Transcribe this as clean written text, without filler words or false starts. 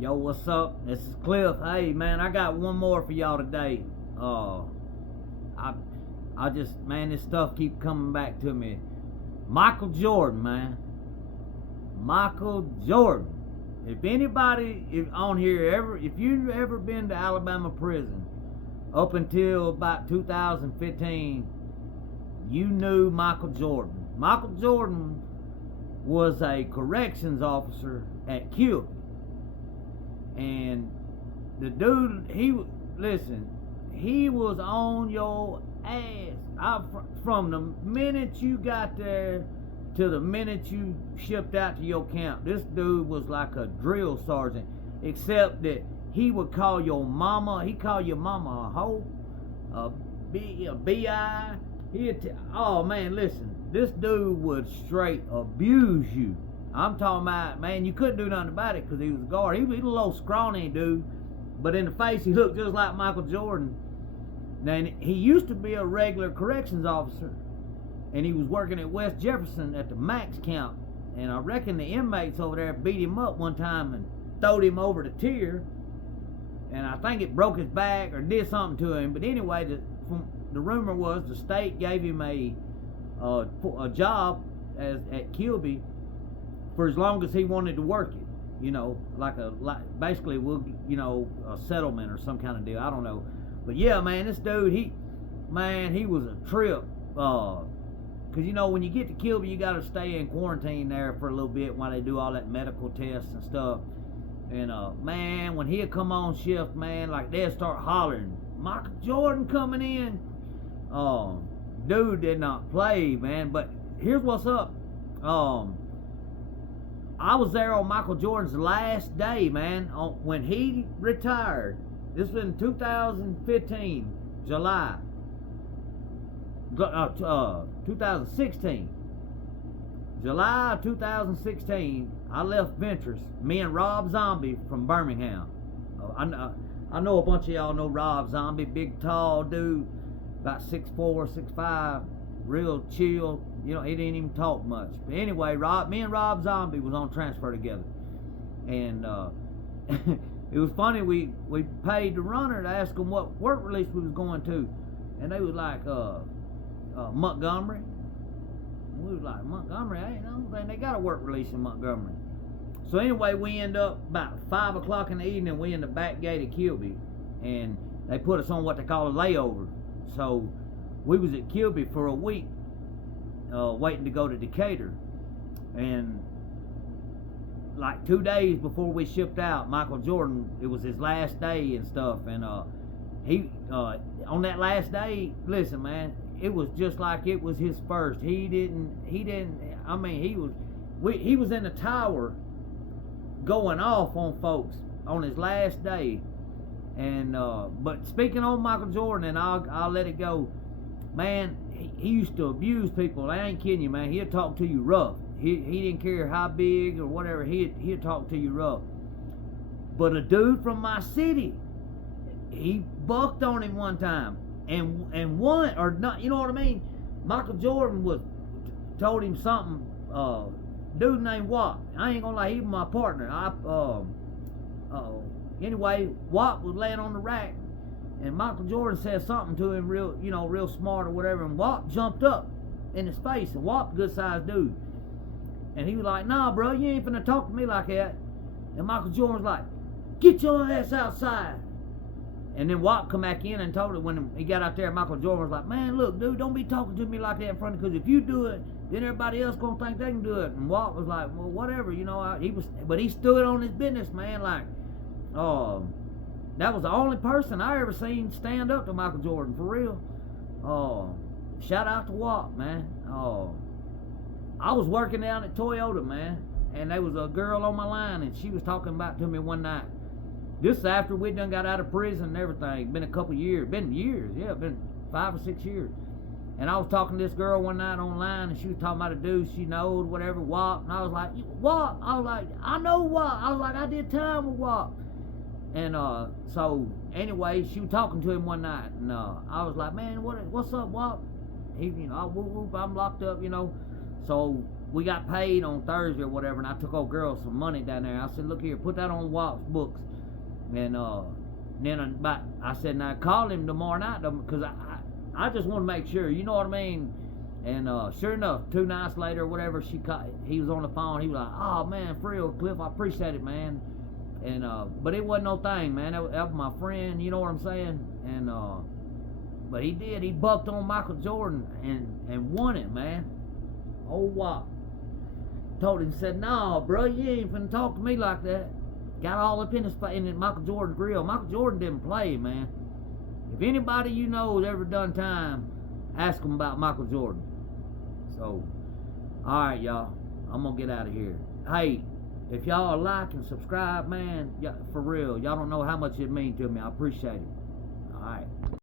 Yo, what's up? This is Cliff. Hey, man, I got one more for y'all today. I, I just, man, this stuff keep coming back to me. Michael Jordan, man. Michael Jordan. If anybody on here if you've ever been to Alabama prison up until about 2015, you knew Michael Jordan. Michael Jordan was a corrections officer at Kilby. And the dude, he was on your ass. From the minute you got there to the minute you shipped out to your camp, this dude was like a drill sergeant, except that he would call your mama, he called your mama a hoe, a bi. Oh man, listen, this dude would straight abuse you. I'm talking about, man, you couldn't do nothing about it because he was a guard. He was a little scrawny dude, but in the face he looked just like Michael Jordan. Now, he used to be a regular corrections officer, and he was working at West Jefferson at the Max camp. And I reckon the inmates over there beat him up one time and throwed him over the tier. And I think it broke his back or did something to him. But anyway, the rumor was the state gave him a job at Kilby for as long as he wanted to work it, basically a settlement or some kind of deal. I don't know, but yeah, man, this dude, he was a trip. Cause when you get to Kilby, you got to stay in quarantine there for a little bit while they do all that medical tests and stuff. And man, when he'd come on shift, man, like they'd start hollering, Michael Jordan coming in. Dude did not play, man. But here's what's up. I was there on Michael Jordan's last day, man, when he retired. This was in 2015, July. 2016. July of 2016, I left Ventress, me and Rob Zombie from Birmingham. I know a bunch of y'all know Rob Zombie, big, tall dude, about 6'4", 6'5", real chill. He didn't even talk much. But anyway, me and Rob Zombie was on transfer together. And it was funny, we paid the runner to ask them what work release we was going to. And they was like, Montgomery. And we was like, Montgomery? I don't think they got a work release in Montgomery. So anyway, we end up about 5 o'clock in the evening, we in the back gate of Kilby. And they put us on what they call a layover. So we was at Kilby for a week. Waiting to go to Decatur, and like 2 days before we shipped out, Michael Jordan, it was his last day and stuff, and he on that last day, listen, man, it was just like it was his first. He was in the tower going off on folks on his last day. And but speaking on Michael Jordan, and I'll let it go, man, he used to abuse people. I ain't kidding you, man. He'd talk to you rough. He didn't care how big or whatever. He'd talk to you rough. But a dude from my city, he bucked on him one time and won, or not. You know what I mean? Michael Jordan told him something. Dude named Wap. I ain't gonna lie, he was my partner. Anyway, Wap was laying on the rack, and Michael Jordan said something to him real smart or whatever, and Wap jumped up in his face, and Wap's a good sized dude. And he was like, nah, bro, you ain't finna talk to me like that. And Michael Jordan was like, get your ass outside. And then Wap come back in and told him when he got out there, Michael Jordan was like, man, look, dude, don't be talking to me like that in front of me, because if you do it, then everybody else gonna think they can do it. And Wap was like, well, whatever, but he stood on his business, man, like, that was the only person I ever seen stand up to Michael Jordan, for real. Shout out to Wap, man. I was working down at Toyota, man, and there was a girl on my line, and she was talking about to me one night. This after we done got out of prison and everything. Been a couple years. Been 5 or 6 years. And I was talking to this girl one night online, and she was talking about a dude she knowed, whatever, Wap. And I was like, Wap? I was like, I know Wap. I was like, I did time with Wap. And so anyway, she was talking to him one night, and I was like, man, what's up, Wap? He, whoop, I'm locked up, So we got paid on Thursday or whatever, and I took old girl some money down there. I said, look here, put that on Walt's books. And then I said, now call him tomorrow night, because I just want to make sure, you know what I mean? And sure enough, 2 nights later or whatever, he was on the phone. He was like, oh man, for real, Cliff, I appreciate it, man. And but it wasn't no thing, man. That was my friend, you know what I'm saying? And but he did. He bucked on Michael Jordan and won it, man. Oh what? Told him, said, no, bro, you ain't finna talk to me like that. Got all up in Michael Jordan's grill. Michael Jordan didn't play, man. If anybody you know has ever done time, ask them about Michael Jordan. So, alright, y'all. I'm gonna get out of here. Hey, if y'all like and subscribe, man, for real, y'all don't know how much it means to me. I appreciate it. Alright.